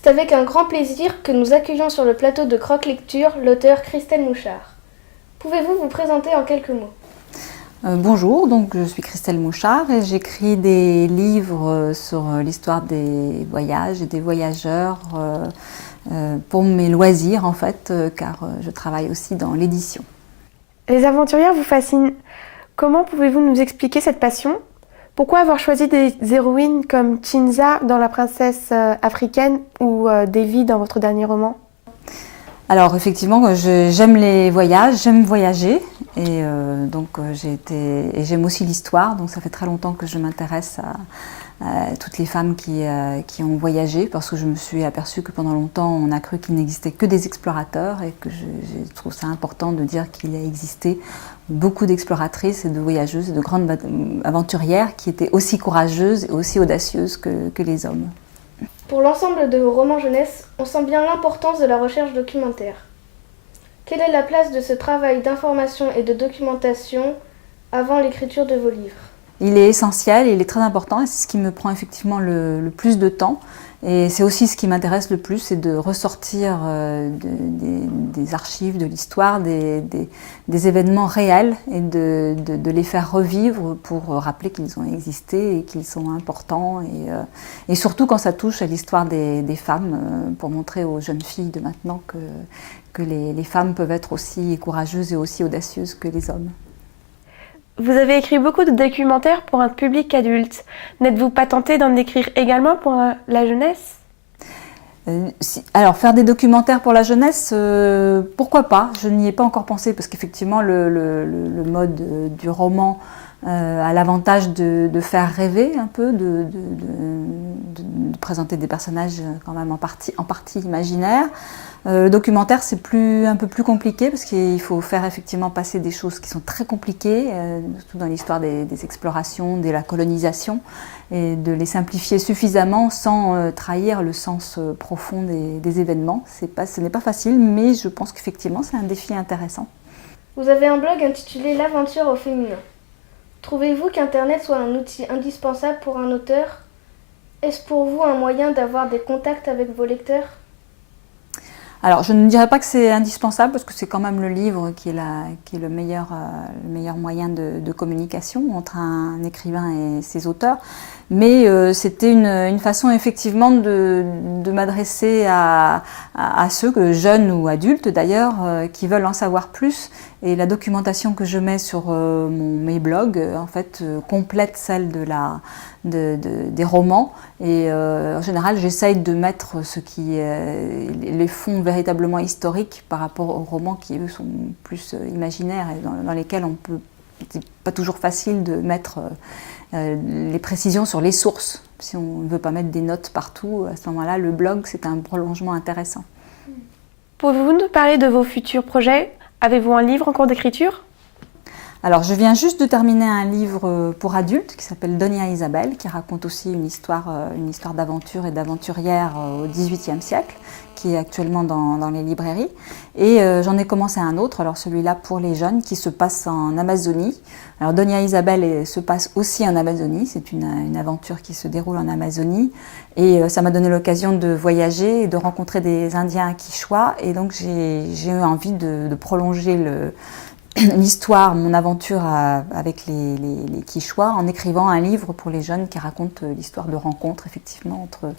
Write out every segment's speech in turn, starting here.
C'est avec un grand plaisir que nous accueillons sur le plateau de Croque Lecture l'auteure Christelle Mouchard. Pouvez-vous vous présenter en quelques mots ? Bonjour, donc je suis Christelle Mouchard et j'écris des livres sur l'histoire des voyages et des voyageurs pour mes loisirs en fait, car je travaille aussi dans l'édition. Les aventurières vous fascinent. Comment pouvez-vous nous expliquer cette passion ? Pourquoi avoir choisi des héroïnes comme Chinza dans La princesse africaine ou Devi dans votre dernier roman ? Alors effectivement, j'aime les voyages, j'aime voyager et j'aime aussi l'histoire. Donc ça fait très longtemps que je m'intéresse à toutes les femmes qui ont voyagé parce que je me suis aperçue que pendant longtemps on a cru qu'il n'existait que des explorateurs et que je trouve ça important de dire qu'il a existé beaucoup d'exploratrices et de voyageuses et de grandes aventurières qui étaient aussi courageuses et aussi audacieuses que les hommes. Pour l'ensemble de vos romans jeunesse, on sent bien l'importance de la recherche documentaire. Quelle est la place de ce travail d'information et de documentation avant l'écriture de vos livres ? Il est essentiel, il est très important et c'est ce qui me prend effectivement le plus de temps. Et c'est aussi ce qui m'intéresse le plus, c'est de ressortir des archives, de l'histoire, des événements réels et de les faire revivre pour rappeler qu'ils ont existé et qu'ils sont importants. Et surtout quand ça touche à l'histoire des femmes, pour montrer aux jeunes filles de maintenant que les femmes peuvent être aussi courageuses et aussi audacieuses que les hommes. Vous avez écrit beaucoup de documentaires pour un public adulte. N'êtes-vous pas tenté d'en écrire également pour la jeunesse ? Alors, faire des documentaires pour la jeunesse, pourquoi pas ? Je n'y ai pas encore pensé parce qu'effectivement, le mode du roman a l'avantage de faire rêver un peu, de présenter des personnages quand même en partie imaginaires. Le documentaire, c'est un peu plus compliqué parce qu'il faut faire effectivement passer des choses qui sont très compliquées, surtout dans l'histoire des explorations, de la colonisation, et de les simplifier suffisamment sans trahir le sens profond des événements. Ce n'est pas facile, mais je pense qu'effectivement, c'est un défi intéressant. Vous avez un blog intitulé L'aventure au féminin. Trouvez-vous qu'Internet soit un outil indispensable pour un auteur ? Est-ce pour vous un moyen d'avoir des contacts avec vos lecteurs ? Alors, je ne dirais pas que c'est indispensable parce que c'est quand même le livre qui est le meilleur moyen de communication entre un écrivain et ses auteurs. Mais c'était une façon effectivement de m'adresser à ceux, jeunes ou adultes d'ailleurs, qui veulent en savoir plus. Et la documentation que je mets sur mes blogs, en fait, complète celle des romans. Et en général, j'essaye de mettre les fonds véritablement historiques par rapport aux romans qui, eux, sont plus imaginaires et dans lesquels c'est pas toujours facile de mettre les précisions sur les sources. Si on ne veut pas mettre des notes partout, à ce moment-là, le blog, c'est un prolongement intéressant. Pouvez-vous nous parler de vos futurs projets ? Avez-vous un livre en cours d'écriture ? Alors, je viens juste de terminer un livre pour adultes qui s'appelle Donia Isabel, qui raconte aussi une histoire d'aventure et d'aventurière au XVIIIe siècle, qui est actuellement dans les librairies. Et j'en ai commencé un autre, alors celui-là pour les jeunes, qui se passe en Amazonie. Alors, Donia Isabel se passe aussi en Amazonie, c'est une aventure qui se déroule en Amazonie. Et ça m'a donné l'occasion de voyager et de rencontrer des Indiens Quichua. Et donc, j'ai eu envie de prolonger l'histoire, mon aventure avec les Quichua en écrivant un livre pour les jeunes qui raconte l'histoire de rencontres effectivement entre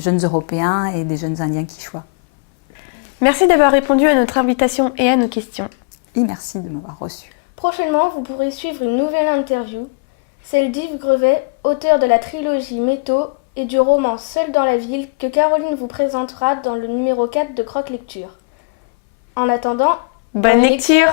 jeunes Européens et des jeunes Indiens Quichua. Merci d'avoir répondu à notre invitation et à nos questions. Et merci de m'avoir reçu. Prochainement, vous pourrez suivre une nouvelle interview, celle d'Yves Grevet, auteur de la trilogie Métaux et du roman Seul dans la ville que Caroline vous présentera dans le numéro 4 de Croque Lecture. En attendant, bonne lecture.